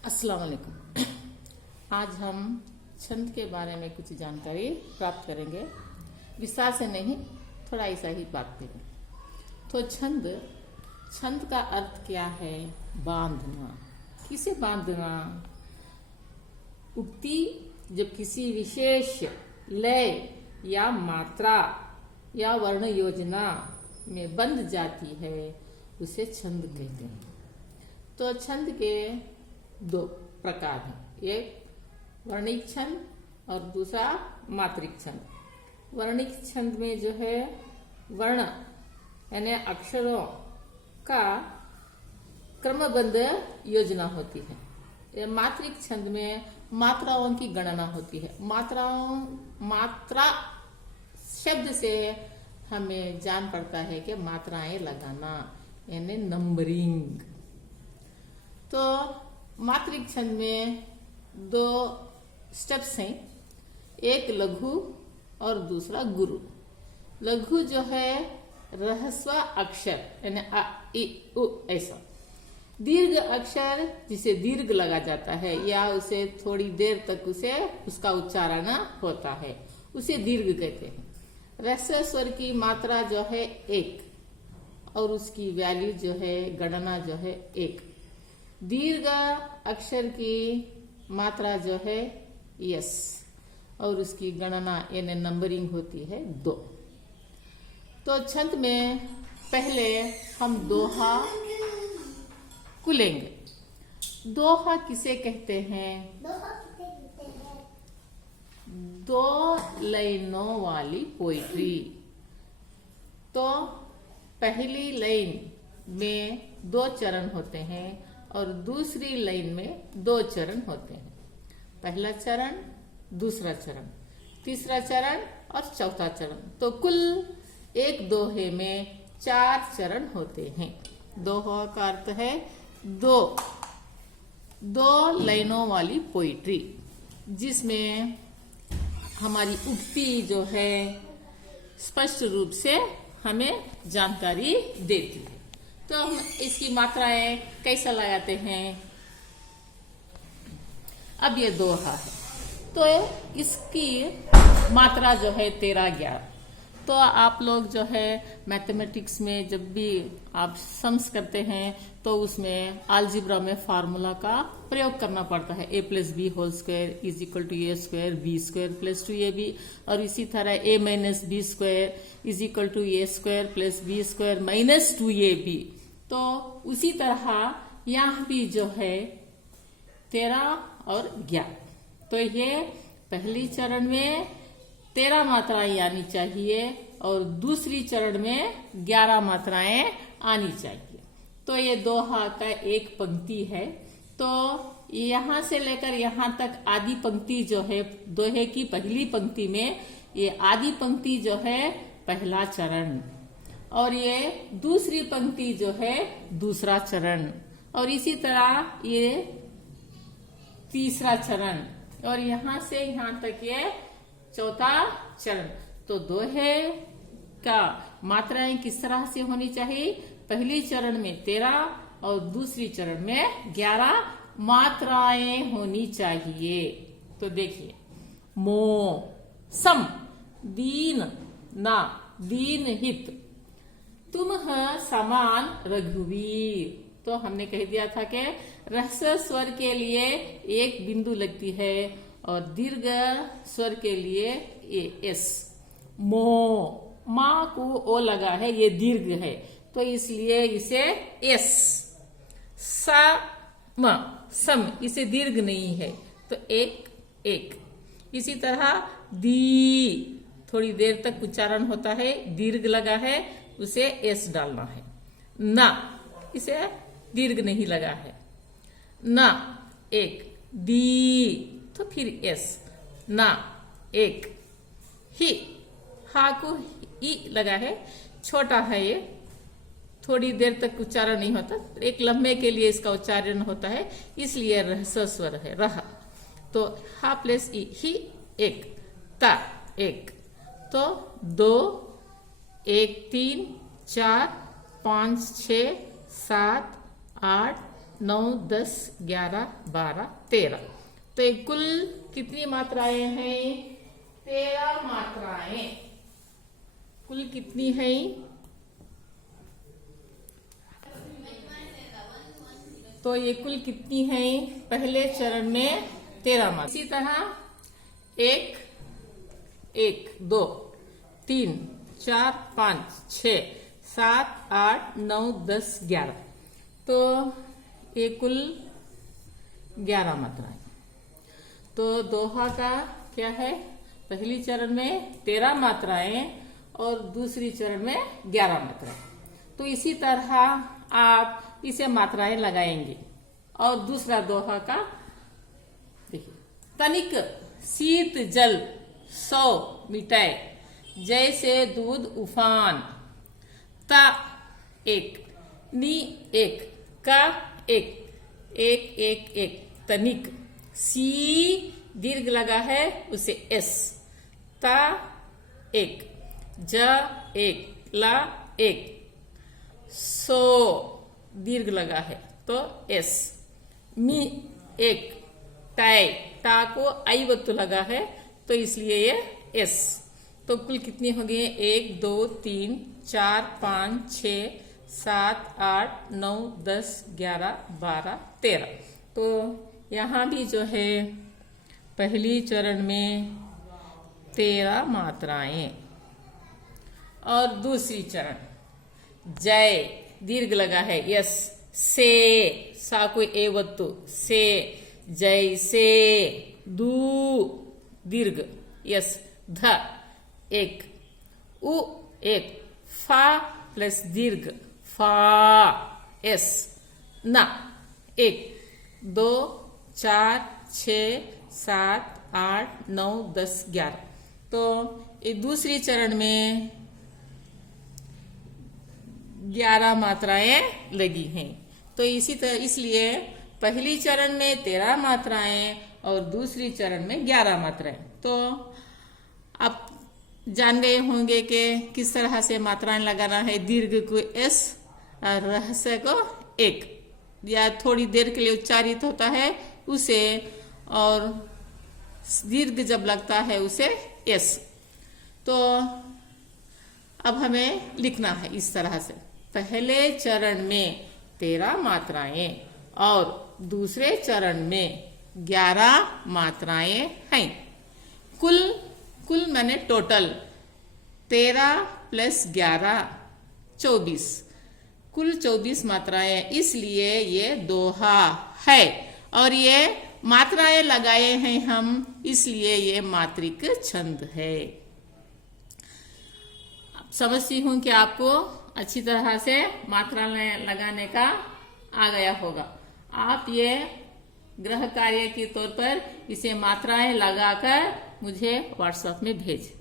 अस्सलाम वालेकुम। आज हम छंद के बारे में कुछ जानकारी प्राप्त करेंगे। विस्तार से नहीं, थोड़ा ऐसा ही बात करेंगे। तो छंद छंद का अर्थ क्या है? बांधना। किसे बांधना? उक्ति जब किसी विशेष लय या मात्रा या वर्ण योजना में बंध जाती है उसे छंद कहते हैं। तो छंद के दो प्रकार हैं, एक वर्णिक छंद और दूसरा मात्रिक छंद। वर्णिक छंद में जो है वर्ण यानी अक्षरों का क्रमबद्ध योजना होती है। मात्रिक छंद में मात्राओं की गणना होती है। मात्रा शब्द से हमें जान पड़ता है कि मात्राएं लगाना यानी नंबरिंग। तो मात्रिक छंद में दो स्टेप्स हैं, एक लघु और दूसरा गुरु। लघु जो है ह्रस्व अक्षर यानी अ इ उ ऐसा। दीर्घ अक्षर जिसे दीर्घ लगा जाता है या उसे थोड़ी देर तक उसका उच्चारण होता है, उसे दीर्घ कहते हैं। ह्रस्व स्वर की मात्रा जो है एक और उसकी वैल्यू जो है गणना जो है एक। दीर्घ अक्षर की मात्रा जो है यस और उसकी गणना यानी नंबरिंग होती है 2। तो छंद में पहले हम दोहा को लेंगे। दोहा किसे कहते हैं? दो लाइनों वाली पोइट्री। तो पहली लाइन में 2 चरण होते हैं और दूसरी लाइन में 2 चरण होते हैं। पहला चरण, दूसरा चरण, तीसरा चरण और चौथा चरण। तो कुल एक दोहे में 4 चरण होते हैं। दोहा का अर्थ है दो लाइनों वाली पोइट्री, जिसमें हमारी उक्ति जो है स्पष्ट रूप से हमें जानकारी देती है। तो हम इसकी मात्राएं कैसा लगाते हैं? अब ये दोहा है तो इसकी मात्रा जो है 13-11। तो आप लोग जो है मैथमेटिक्स में जब भी आप सम्स करते हैं तो उसमें अलजेब्रा में फार्मूला का प्रयोग करना पड़ता है। a+b² is equal to a², b² plus 2ab और इसी तरह a-b² is equal to a² plus b² minus 2ab। तो उसी तरह यहाँ भी जो है 13 और 11। तो ये पहली चरण में 13 मात्राएं आनी चाहिए और दूसरी चरण में 11 मात्राएं आनी चाहिए। तो ये दोहा का एक पंक्ति है। तो यहाँ से लेकर यहाँ तक आधी पंक्ति जो है दोहे की पहली पंक्ति में, ये आधी पंक्ति जो है पहला चरण और ये दूसरी पंक्ति जो है दूसरा चरण और इसी तरह ये तीसरा चरण और यहाँ से यहाँ तक ये चौथा चरण। तो दोहे का मात्राएं किस तरह से होनी चाहिए? पहली चरण में 13 और दूसरी चरण में 11 मात्राएं होनी चाहिए। तो देखिए, मो सम दीन ना दीन हित तुम समान रघुवीर। तो हमने कह दिया था कि ह्रस्व स्वर के लिए एक बिंदु लगती है और दीर्घ स्वर के लिए एस। मो माँ को ओ लगा है, ये दीर्घ है तो इसलिए इसे एस। सम इसे दीर्घ नहीं है तो एक। इसी तरह दी थोड़ी देर तक उच्चारण होता है, दीर्घ लगा है उसे एस डालना है। ना इसे दीर्घ नहीं लगा है, ना एक। दी तो फिर एस, ना एक। ही हा को ई लगा है, छोटा है ये, थोड़ी देर तक उच्चारण नहीं होता, एक लम्हे के लिए इसका उच्चारण होता है इसलिए ह्रस्व स्वर है रहा। तो हा प्लस ई, ही एक, ता एक। तो 2 1 3 4 5 6 7 8 9, 10, 11, 12, 13। तो ये कुल कितनी मात्राएं हैं? 13 मात्राएं। कुल कितनी है? तो ये कुल कितनी है? पहले चरण में 13 मात्रा। इसी तरह 1, 1, 2, 3, 4, 5, 6, 7, 8, 9, 10, 11। तो ये कुल 11 मात्राएं। तो दोहा का क्या है? पहली चरण में 13 मात्राएं और दूसरी चरण में 11 मात्राएं। तो इसी तरह आप इसे मात्राएं लगाएंगे। और दूसरा दोहा का देखिए, तनिक शीत जल 100 मिटाए, जैसे दूध उफान। ता 1, नी 1, का 1, 1, 1, 1, तनिक। सी दीर्घ लगा है उसे एस। ता 1, ज 1, ला 1, सो दीर्घ लगा है तो एस। मी 1, टाई, टा को आई वत्तु लगा है तो इसलिए ये एस। तो कुल कितनी हो गई? 1, 2, 3, 4, 5, 6, 7, 8, 9, 10, 11, 12, 13। तो यहाँ भी जो है पहली चरण में 13 मात्राएं और दूसरी चरण जय दीर्घ लगा है यस। से सा को ए वत्तु से, जय से। दू दीर्घ यस, ध 1, उ 1, फा प्लस दीर्घ फा एस। ना 1, 2, 4, 6, 7, 8, 9, 10, 11। तो ये दूसरी चरण में 11 मात्राएं लगी हैं। तो इसी तरह इसलिए पहली चरण में 13 मात्राएं और दूसरी चरण में 11 मात्राएं। तो आप जान गए होंगे कि किस तरह से मात्राएं लगाना है। दीर्घ को एस और रहस्य को 1, या थोड़ी देर के लिए उच्चारित होता है उसे, और दीर्घ जब लगता है उसे एस। तो अब हमें लिखना है इस तरह से, पहले चरण में 13 मात्राएं और दूसरे चरण में 11 मात्राएं हैं। कुल मैंने टोटल 13 प्लस 11 24, कुल 24 मात्राएं। इसलिए ये दोहा है और ये मात्राएं लगाए हैं हम, इसलिए ये मात्रिक छंद है। समझती हूं कि आपको अच्छी तरह से मात्रा लगाने का आ गया होगा। आप ये गृह कार्य के तौर पर इसे मात्राएं लगाकर मुझे व्हाट्सएप में भेजें।